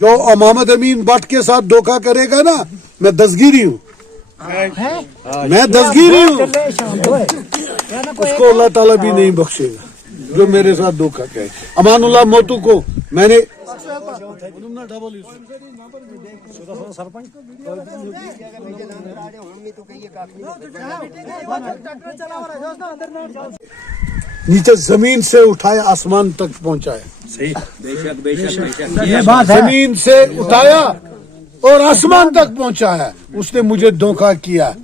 जो मोहम्मद अमीन भट्ट के साथ धोखा करेगा ना, मैं दस्तगीरी हूँ, मैं दस्तगीरी हूँ, उसको अल्लाह ताला भी नहीं बख्शेगा जो मेरे साथ धोखा करे। अमानुल्लाह मोतू को मैंने नीचे जमीन से उठाया आसमान तक पहुंचाया। सही, बेशक बेशक बेशक ये बात है। जमीन से उठाया और आसमान तक पहुंचाया। उसने मुझे धोखा किया।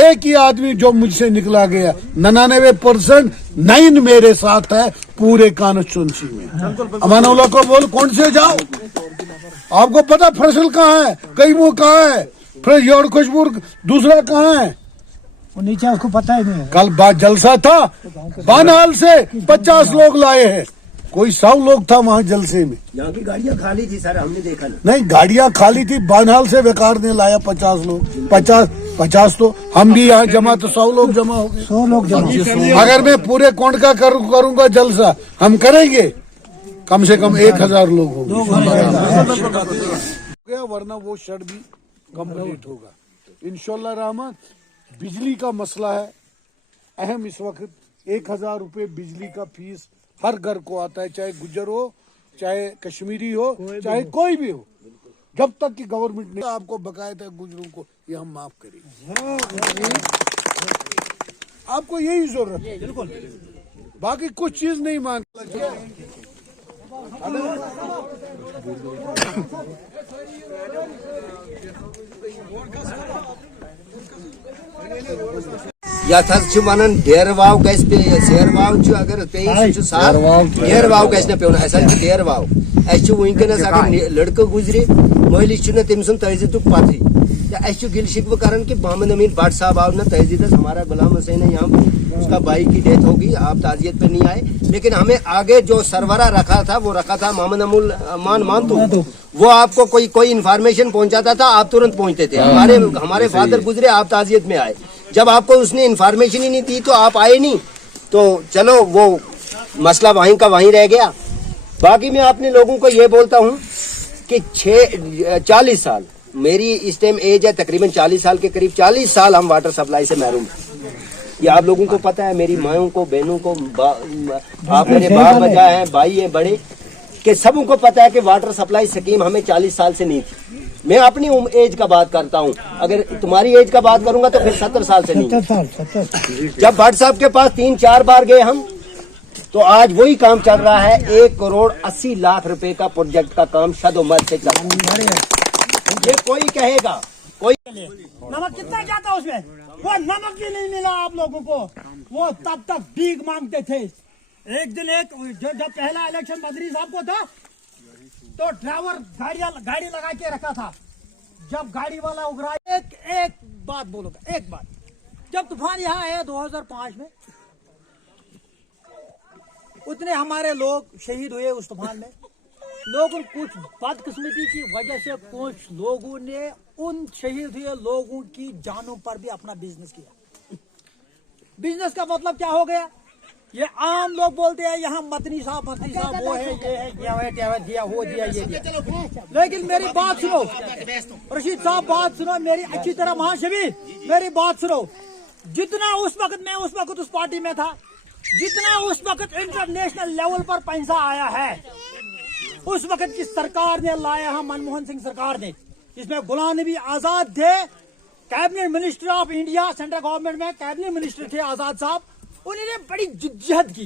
एक ही आदमी जो मुझसे निकला गया, 99% 9 मेरे साथ है पूरे कांस्टिट्यूंसी में। अमानुल्लाह को बोल कौन से जाओ, आपको पता फसल कहाँ है, कई मुंह कहाँ है, फिर योर खुशबू दूसरा कहाँ है, वो नीचे उसको पता ही नहीं है। कल बात जलसा था, बानहाल से 50 लोग लाए हैं, कोई 100 लोग था वहाँ जलसे में। यहाँ की गाड़ियाँ खाली थी सर, हमने देखा ना। नहीं, गाड़ियाँ खाली थी, बानहाल से बेकार ने लाया 50 लोग। 50 तो हम भी यहाँ जमा, तो 100 लोग जमा हो गए। 100 लोग जमा। अगर मैं पूरे कोंड का करूंगा जलसा, हम करेंगे, कम से कम 1000 लोग हो गया, वरना वो शर्ट भी कंप्लीट होगा इंशाल्लाह रहमान। बिजली का मसला है अहम इस वक्त। 1000 रुपए बिजली का फीस हर घर को आता है, चाहे गुज्जर हो, चाहे कश्मीरी हो, चाहे कोई भी हो। जब तक कि गवर्नमेंट ने आपको बकायदा गुजरों को ये हम माफ करेंगे। आपको यही जरूरत है, बाकी कुछ चीज नहीं मांग। याथाच वनान देरवाव गैस पे सेरवाव अगर पे सार देरवाव गैस न पेवन अस देरवाव अस वनकस अगर लड़का गुजरे महलिस तम सुन तहजीद पथी अस गिल शिकव कर कि मोहम्मद अमीन भट्ट साहब आव न तहजीद, हमारा गुलाम हुसैन है यहाँ पर, उसका भाई की डेथ होगी, आप ताजियत पे नहीं आए। लेकिन हमें आगे जो सरवरा रखा था वो रखा था मोहम्मद अमान मानतू, वो आपको कोई इन्फॉर्मेशन पहुंचाता था, आप तुरंत पहुंचते थे। हमारे फादर गुजरे, आप ताजियत में आए। जब आपको उसने इन्फॉर्मेशन ही नहीं दी तो आप आए नहीं, तो चलो वो मसला वहीं का वहीं रह गया। बाकी मैं अपने लोगों को ये बोलता हूँ कि 40 साल मेरी इस टाइम एज है, तकरीबन 40 साल के करीब, 40 साल हम वाटर सप्लाई से महरूम हैं। ये आप लोगों को पता है, मेरी मायों को, बहनों को, आप मेरे बाप बजा हैं, भाई हैं बड़े, कि सबों को पता है कि वाटर सप्लाई स्कीम हमें 40 साल से नहीं थी। मैं अपनी एज का बात करता हूँ, अगर तुम्हारी एज का बात करूंगा तो फिर 70 साल से नहीं। 70 जब भट्ट साहब के पास 3-4 बार गए हम, तो आज वही काम चल रहा है। 1 करोड़ 80 लाख रुपए का प्रोजेक्ट का काम शदोमत से चल रहा है। ये कोई कहेगा कोई नमक कितना जाता उसमें, वो नमक भी नहीं मिला आप लोगों को, वो तब तक भीख मांगते थे। एक दिन जब पहला इलेक्शन मदरी साहब को था तो ड्राइवर गाड़ी लगा के रखा था। जब गाड़ी वाला उगरा, एक बात बोलूंगा, एक बात, जब तूफान यहाँ आया 2005 में, उतने हमारे लोग शहीद हुए उस तूफान में। लोगों कुछ बदकिस्मती की वजह से कुछ लोगों ने उन शहीद हुए लोगों की जानों पर भी अपना बिजनेस किया। बिजनेस का मतलब क्या हो गया? ये आम लोग बोलते हैं यहाँ मदनी साहब वो है, ये है, दिया वो दिया ये दिया। लेकिन मेरी बात सुनो रशीद साहब, बात सुनो मेरी अच्छी तरह, महाशबी मेरी बात सुनो। जितना उस वक्त उस पार्टी में था, जितना उस वक्त इंटरनेशनल लेवल पर पैसा आया है, उस वक्त की सरकार ने लाया है, मनमोहन सिंह सरकार ने, इसमें गुलाम नबी आजाद थे, cabinet minister of India, central government में कैबिनेट मिनिस्टर थे आजाद साहब। उन्होंने बड़ी जिद्दत की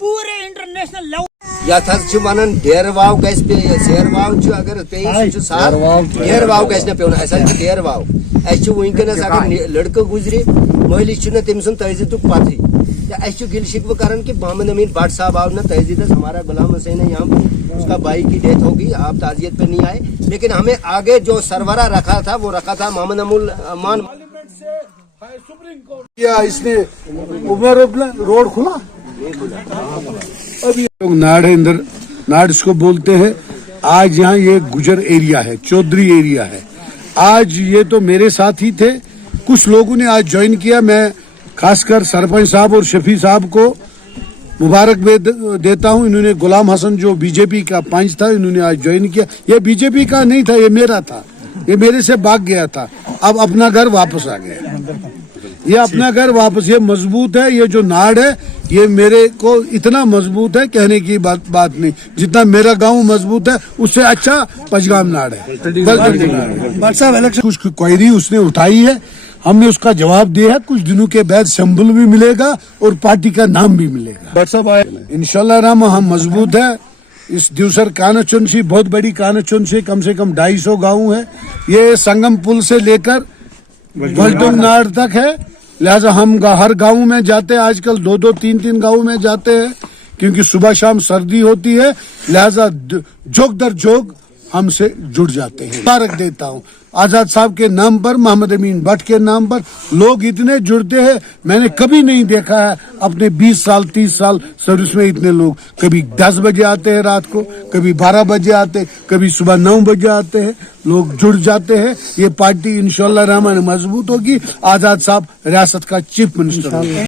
पूरे इंटरनेशनल लेवल। याथाच वनान देरवाव गैस पे सेरवाव अगर पे सार देरवाव गैस न पेवन अस देरवाव अस वनकस अगर लड़का गुजरे महलिस तम सुन तहजीद पथी अस गिल शिकव कर कि मोहम्मद अमीन भट्ट साहब आव न तहजीद, हमारा गुलाम हुसैन है यहाँ पर, उसका भाई की डेथ होगी, आप ताजियत पे नहीं आए। लेकिन हमें आगे जो सरवरा रखा था वो रखा था मोहम्मद अमान। सुप्रीम कोर्ट किया इसने, उमर रोड खुला अभी लोग नाड़ इसको बोलते हैं। आज यहाँ ये गुजर एरिया है, चौधरी एरिया है। आज ये तो मेरे साथ ही थे, कुछ लोगों ने आज ज्वाइन किया। मैं खासकर सरपंच साहब और शफी साहब को मुबारक देता हूं। इन्होंने गुलाम हसन जो बीजेपी का पंच था, इन्होंने आज ज्वाइन किया। ये बीजेपी का नहीं था, ये मेरा था, ये मेरे से भाग गया था, अब अपना घर वापस आ गया। ये अपना घर वापस, ये मजबूत है, ये जो नाड़ है ये मेरे को इतना मजबूत है कहने की बात नहीं। जितना मेरा गांव मजबूत है उससे अच्छा पचगाम नाड़ है। कुछ क्वेरी उसने उठाई है, हमने उसका जवाब दिया है। कुछ दिनों के बाद संबल भी मिलेगा और पार्टी का नाम भी मिलेगा। इंशाल्लाह राम हम मजबूत है। इस दिवसर कानाचुनसी बहुत बड़ी कानाचुनसी, कम से कम 250 गाँव है। ये संगम पुल से लेकर वल्टुंग नाड़ तक है। लिहाजा हम हर गांव में जाते हैं, आजकल 2-2, 3-3 गांव में जाते हैं, क्योंकि सुबह शाम सर्दी होती है। लिहाजा जोग दर जोग हमसे जुड़ जाते हैं। मुबारक देता हूँ आजाद साहब के नाम पर, मोहम्मद अमीन भट्ट के नाम पर। लोग इतने जुड़ते हैं, मैंने कभी नहीं देखा है अपने 20 साल 30 साल सर्विस में इतने लोग। कभी 10 बजे आते हैं रात को, कभी 12 बजे आते, कभी सुबह 9 बजे आते हैं। लोग जुड़ जाते हैं। ये पार्टी इंशाअल्लाह रहमान मजबूत होगी। आजाद साहब रियासत का चीफ मिनिस्टर होंगे।